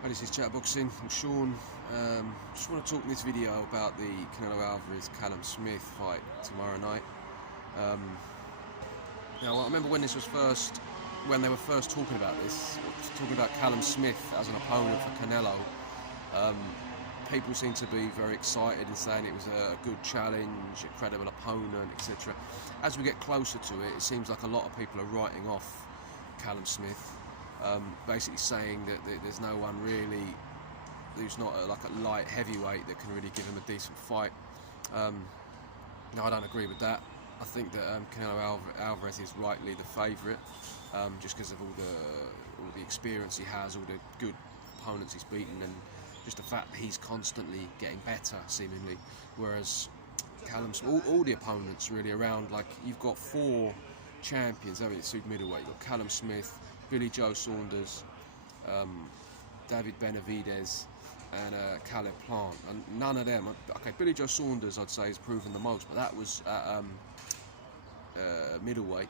Hi, this is Chatboxing. I'm Sean. Just want to talk in this video about the Canelo Alvarez Callum Smith fight tomorrow night. Now, I remember when when they were first talking about this, talking about Callum Smith as an opponent for Canelo. People seem to be very excited and saying it was a good challenge, a credible opponent, etc. As we get closer to it, it seems like a lot of people are writing off Callum Smith. Basically saying that there's no one really who's not like a light heavyweight that can really give him a decent fight. No, I don't agree with that. I think that Canelo Alvarez is rightly the favourite, just because of all the experience he has, all the good opponents he's beaten, and just the fact that he's constantly getting better, seemingly. Whereas Callum's all the opponents really around, like you've got four champions, haven't you, super middleweight. You've got Callum Smith, Billy Joe Saunders, David Benavidez, and Caleb Plant, and none of them. Okay, Billy Joe Saunders, I'd say, has proven the most, but that was at middleweight.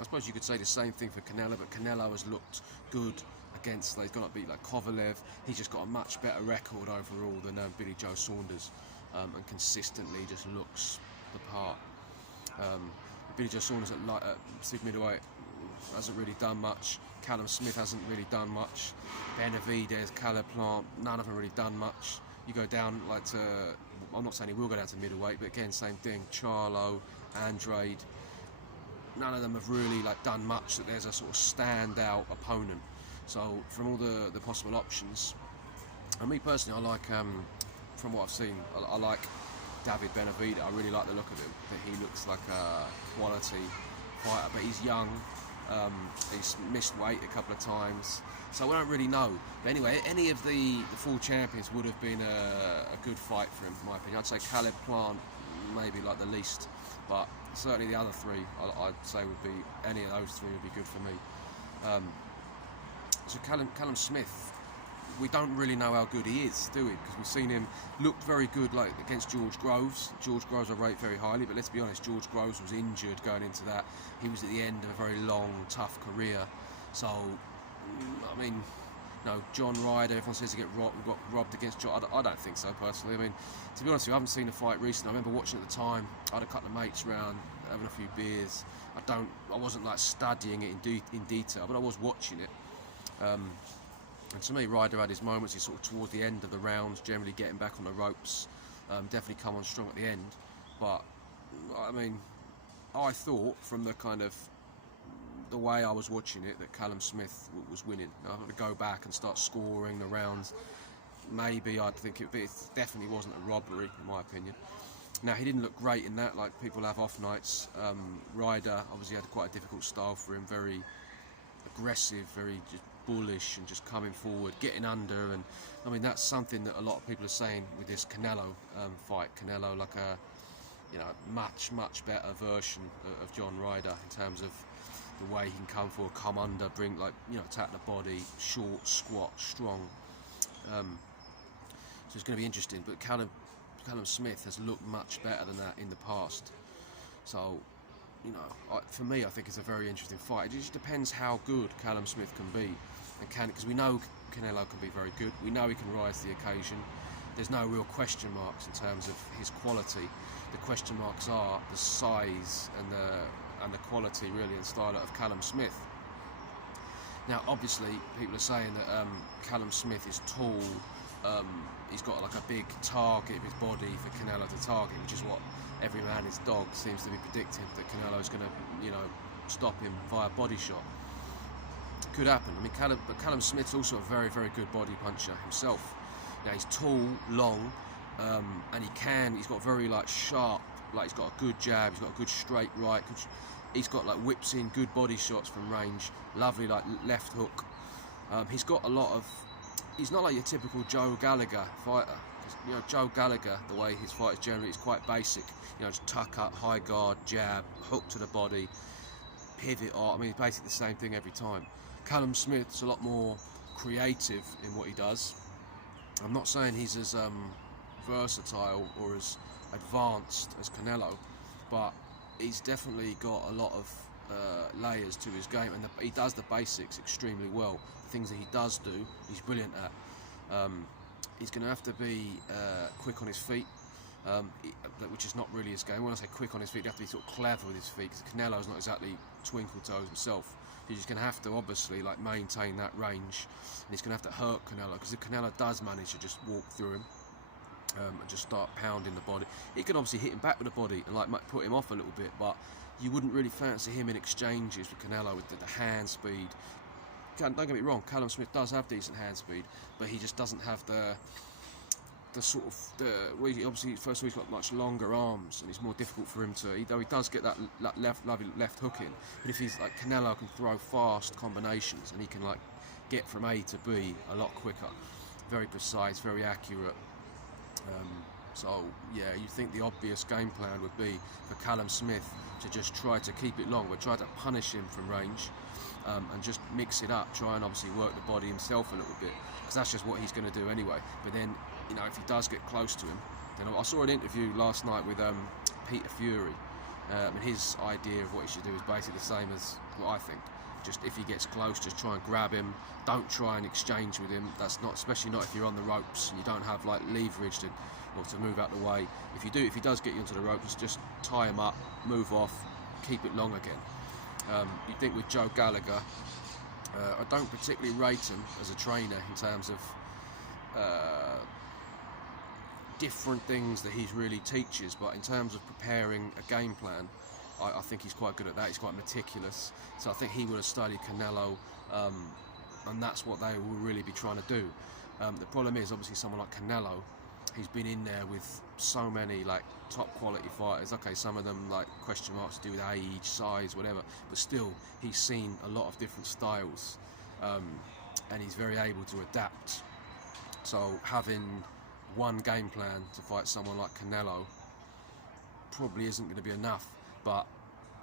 I suppose you could say the same thing for Canelo, but Canelo has looked good against. He's gone up beat like Kovalev. He's just got a much better record overall than Billy Joe Saunders, and consistently just looks the part. Billy Joe Saunders at super middleweight hasn't really done much. Callum Smith hasn't really done much. Benavidez, Caleb Plant, none of them really done much. You go down like to, I'm not saying he will go down to middleweight, but again, same thing. Charlo, Andrade, none of them have really like done much that there's a sort of standout opponent. So from all the possible options, and me personally, I like, from what I've seen, I like David Benavidez. I really like the look of him. That he looks like a quality fighter, but he's young. He's missed weight a couple of times, so I don't really know. But anyway, any of the four champions would have been a good fight for him, in my opinion. I'd say Caleb Plant maybe like the least, but certainly the other three I'd say would be, any of those three would be good for me. So Callum Smith, we don't really know how good he is, do we? Because we've seen him looked very good like against George Groves. George Groves I rate very highly, but let's be honest, George Groves was injured going into that. He was at the end of a very long, tough career. So, I mean, no, John Ryder, everyone says he got robbed against John. I don't think so, personally. I mean, to be honest with you, I haven't seen a fight recently. I remember watching at the time. I had a couple of mates around, having a few beers. I wasn't like studying it in detail, but I was watching it. And to me, Ryder had his moments. He's sort of towards the end of the rounds, generally getting back on the ropes. Definitely come on strong at the end. But I mean, I thought from the way I was watching it that Callum Smith was winning. I had to go back and start scoring the rounds. Maybe I'd think it definitely wasn't a robbery, in my opinion. Now, he didn't look great in that, like people have off nights. Ryder obviously had quite a difficult style for him, very aggressive, very just bullish, and just coming forward, getting under. And I mean, that's something that a lot of people are saying with this Canelo fight. Canelo, like a much better version of John Ryder in terms of the way he can come forward, come under, bring attack the body, short, squat, strong. So it's going to be interesting. But Callum Smith has looked much better than that in the past. So, for me, I think it's a very interesting fight. It just depends how good Callum Smith can be, because we know Canelo can be very good. We know he can rise to the occasion. There's no real question marks in terms of his quality. The question marks are the size and the quality, really, and style of Callum Smith. Now, obviously, people are saying that Callum Smith is tall. He's got like a big target of his body for Canelo to target, which is what every man his dog seems to be predicting, that Canelo's going to, stop him via body shot. Could happen. I mean, Callum Smith's also a very, very good body puncher himself. Now, he's tall, long, and he's got very sharp, he's got a good jab, he's got a good straight right, he's got whips in, good body shots from range, lovely left hook. He's got a lot of, he's not like your typical Joe Gallagher fighter. Joe Gallagher, the way his fight is generally, is quite basic. Just tuck up, high guard, jab, hook to the body, pivot. I mean, it's basically the same thing every time. Callum Smith's a lot more creative in what he does. I'm not saying he's as versatile or as advanced as Canelo, but he's definitely got a lot of layers to his game, and he does the basics extremely well. The things that he does do, he's brilliant at. He's going to have to be quick on his feet, which is not really his game. When I say quick on his feet, you have to be sort of clever with his feet, because Canelo's not exactly twinkle toes himself. He's just going to have to obviously like maintain that range, and he's going to have to hurt Canelo, because if Canelo does manage to just walk through him and just start pounding the body, he can obviously hit him back with the body and like might put him off a little bit, but you wouldn't really fancy him in exchanges with Canelo with the hand speed. Don't get me wrong, Callum Smith does have decent hand speed, but he just doesn't have the sort of well, obviously first of all he's got much longer arms, and it's more difficult for him to, though he does get that lovely left hook in, but if he's like Canelo can throw fast combinations, and he can like get from A to B a lot quicker, very precise, very accurate. So yeah, you think the obvious game plan would be for Callum Smith to just try to keep it long, but try to punish him from range, and just mix it up, try and obviously work the body himself a little bit, because that's just what he's going to do anyway. But then, you know, if he does get close to him, then I saw an interview last night with Peter Fury, and his idea of what he should do is basically the same as what I think. Just if he gets close, just try and grab him. Don't try and exchange with him. That's not, especially not if you're on the ropes and you don't have like leverage to move out the way. If he does get you into the ropes, just tie him up, move off, keep it long again. You think with Joe Gallagher, I don't particularly rate him as a trainer in terms of different things that he really teaches, but in terms of preparing a game plan, I think he's quite good at that. He's quite meticulous, so I think he would have studied Canelo, and that's what they will really be trying to do. The problem is obviously someone like Canelo, he's been in there with so many like top quality fighters. Okay, some of them like question marks to do with age, size, whatever, but still he's seen a lot of different styles, and he's very able to adapt. So having one game plan to fight someone like Canelo probably isn't going to be enough, but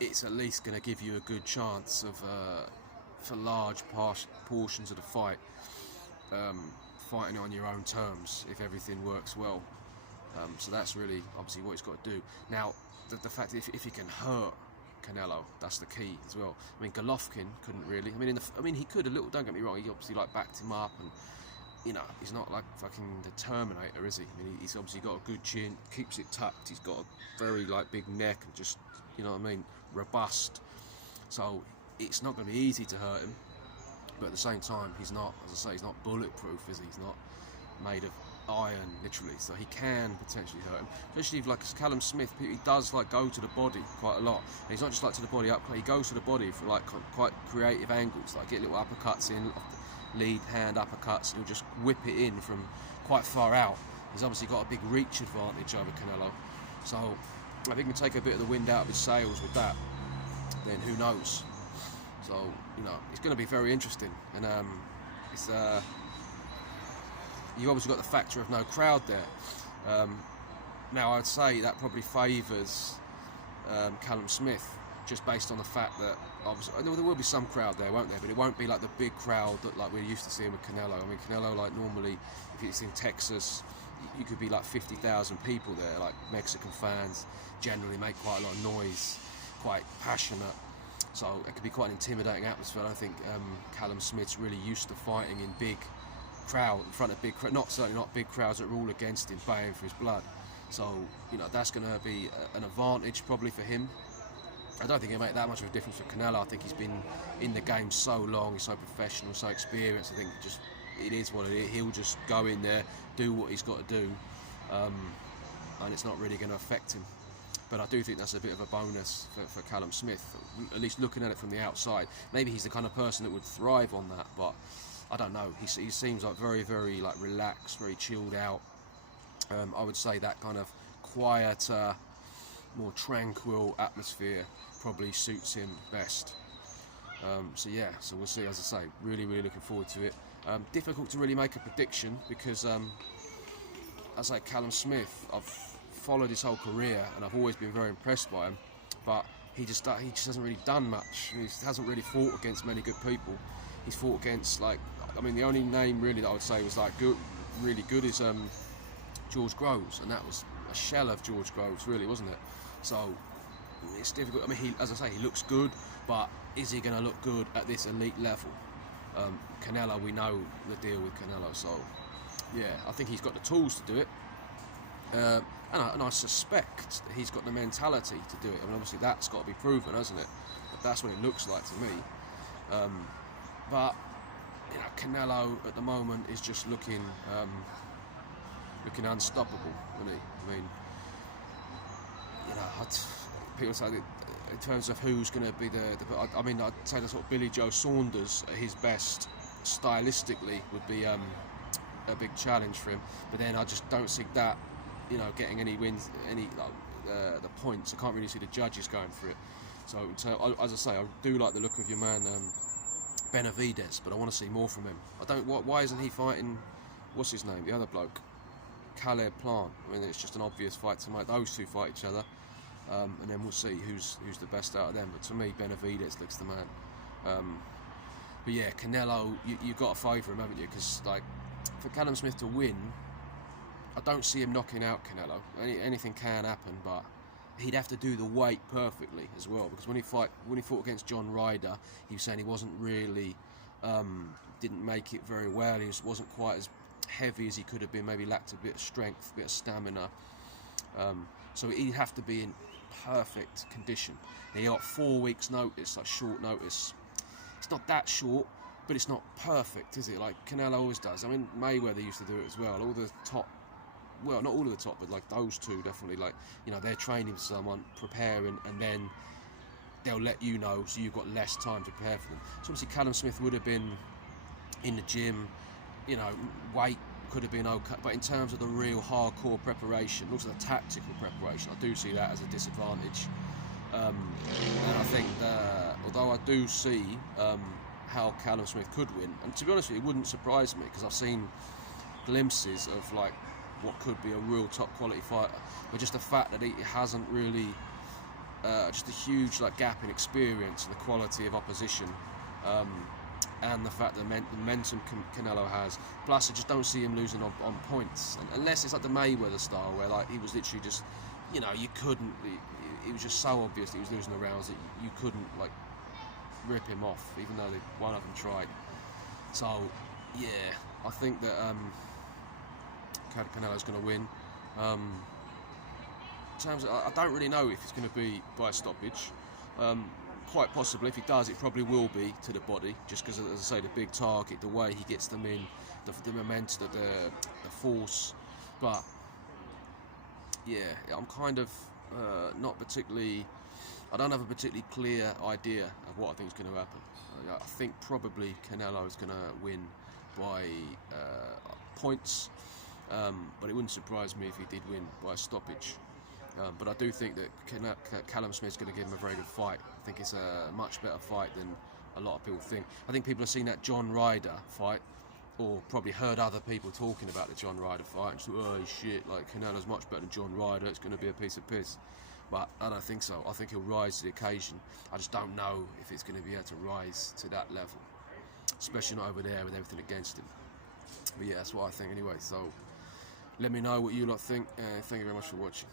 it's at least going to give you a good chance of for large portions of the fight, fighting on your own terms if everything works well. So that's really obviously what he's got to do. Now the fact that if he can hurt Canelo, that's the key as well. I mean, Golovkin couldn't really. I mean, he could a little. Don't get me wrong. He obviously like backed him up, and you know, he's not like fucking the Terminator, is he? I mean, he's obviously got a good chin, keeps it tucked. He's got a very like big neck and just, you know what I mean, robust. So it's not going to be easy to hurt him. But at the same time, he's not, as I say, he's not bulletproof, is he? He's not made of iron, literally. So he can potentially hurt him. Especially if, like Callum Smith, he does like go to the body quite a lot. And he's not just like to the body up. He goes to the body for like quite creative angles, like get little uppercuts in, lead hand uppercuts, and he'll just whip it in from quite far out. He's obviously got a big reach advantage over Canelo. So if he can take a bit of the wind out of his sails with that, then who knows? So, you know, it's going to be very interesting, and it's you've obviously got the factor of no crowd there. Now, I'd say that probably favours Callum Smith, just based on the fact that obviously there will be some crowd there, won't there? But it won't be like the big crowd that like we're used to seeing with Canelo. I mean, Canelo, like normally, if it's in Texas, you could be like 50,000 people there, like Mexican fans generally make quite a lot of noise, quite passionate. So it could be quite an intimidating atmosphere. I don't think Callum Smith's really used to fighting in big crowd, in front of big crowd. Certainly not big crowds that are all against him, baying for his blood. So, you know, that's going to be an advantage probably for him. I don't think it'll make that much of a difference for Canelo. I think he's been in the game so long, he's so professional, so experienced. I think just it is what it is. He'll just go in there, do what he's got to do, and it's not really going to affect him. But I do think that's a bit of a bonus for Callum Smith, at least looking at it from the outside. Maybe he's the kind of person that would thrive on that, but I don't know. He seems like very, very like relaxed, very chilled out. I would say that kind of quieter, more tranquil atmosphere probably suits him best. So yeah, so we'll see. As I say, really, really looking forward to it. Difficult to really make a prediction because, as I say, Callum Smith, I've followed his whole career and I've always been very impressed by him, but he just hasn't really done much. He hasn't really fought against many good people. He's fought against, like, I mean, the only name really that I would say was like good, really good is George Groves, and that was a shell of George Groves, really, wasn't it? So it's difficult. I mean, as I say, he looks good. but is he going to look good at this elite level? Canelo, we know the deal with Canelo, so yeah, I think he's got the tools to do it. And I suspect that he's got the mentality to do it. I mean, obviously that's got to be proven, hasn't it? But that's what it looks like to me. But you know, Canelo at the moment is just looking unstoppable, isn't he? I mean, you know, people say that in terms of who's going to be I mean, I'd say the sort of Billy Joe Saunders at his best stylistically would be a big challenge for him. But then I just don't see that, you know, getting any wins, the points. I can't really see the judges going for it. So as I say, I do like the look of your man Benavidez, but I want to see more from him. Why isn't he fighting? What's his name? The other bloke, Caleb Plant. I mean, it's just an obvious fight to make those two fight each other, and then we'll see who's the best out of them. But to me, Benavidez looks the man. But yeah, Canelo, you've got to favour him, haven't you? Because like, for Callum Smith to win, I don't see him knocking out Canelo. Anything can happen, but he'd have to do the weight perfectly as well. Because when he fought against John Ryder, he was saying he wasn't really, didn't make it very well. He wasn't quite as heavy as he could have been. Maybe lacked a bit of strength, a bit of stamina. So he'd have to be in perfect condition. He got 4 weeks' notice, like short notice. It's not that short, but it's not perfect, is it? Like Canelo always does. I mean, Mayweather used to do it as well. All the top, well, not all of the top, but like those two definitely. Like, you know, they're training someone, preparing, and then they'll let you know, so you've got less time to prepare for them. So obviously, Callum Smith would have been in the gym. You know, weight could have been okay, but in terms of the real hardcore preparation, also the tactical preparation, I do see that as a disadvantage. And I think that, although I do see how Callum Smith could win, and to be honest with you, it wouldn't surprise me because I've seen glimpses of like what could be a real top quality fighter, but just the fact that he hasn't really, just a huge like gap in experience and the quality of opposition, and the fact that the momentum Canelo has, plus I just don't see him losing on points, unless it's like the Mayweather style where like he was literally just, you know, you couldn't, it was just so obvious that he was losing the rounds that you couldn't like rip him off, even though one of them tried. So yeah, I think that Canelo's going to win. In terms of, I don't really know if it's going to be by stoppage. Quite possibly, if he does, it probably will be to the body, just because, as I say, the big target, the way he gets them in, the momentum, the force. But yeah, I'm kind of not particularly. I don't have a particularly clear idea of what I think is going to happen. I think probably Canelo is going to win by points, but it wouldn't surprise me if he did win by a stoppage. But I do think that Callum Smith's going to give him a very good fight. I think it's a much better fight than a lot of people think. I think people have seen that John Ryder fight, or probably heard other people talking about the John Ryder fight, and just thought, oh shit, like Canelo's much better than John Ryder, it's going to be a piece of piss. But I don't think so. I think he'll rise to the occasion. I just don't know if it's going to be able to rise to that level, especially not over there with everything against him. But yeah, that's what I think anyway. So let me know what you lot think. Thank you very much for watching.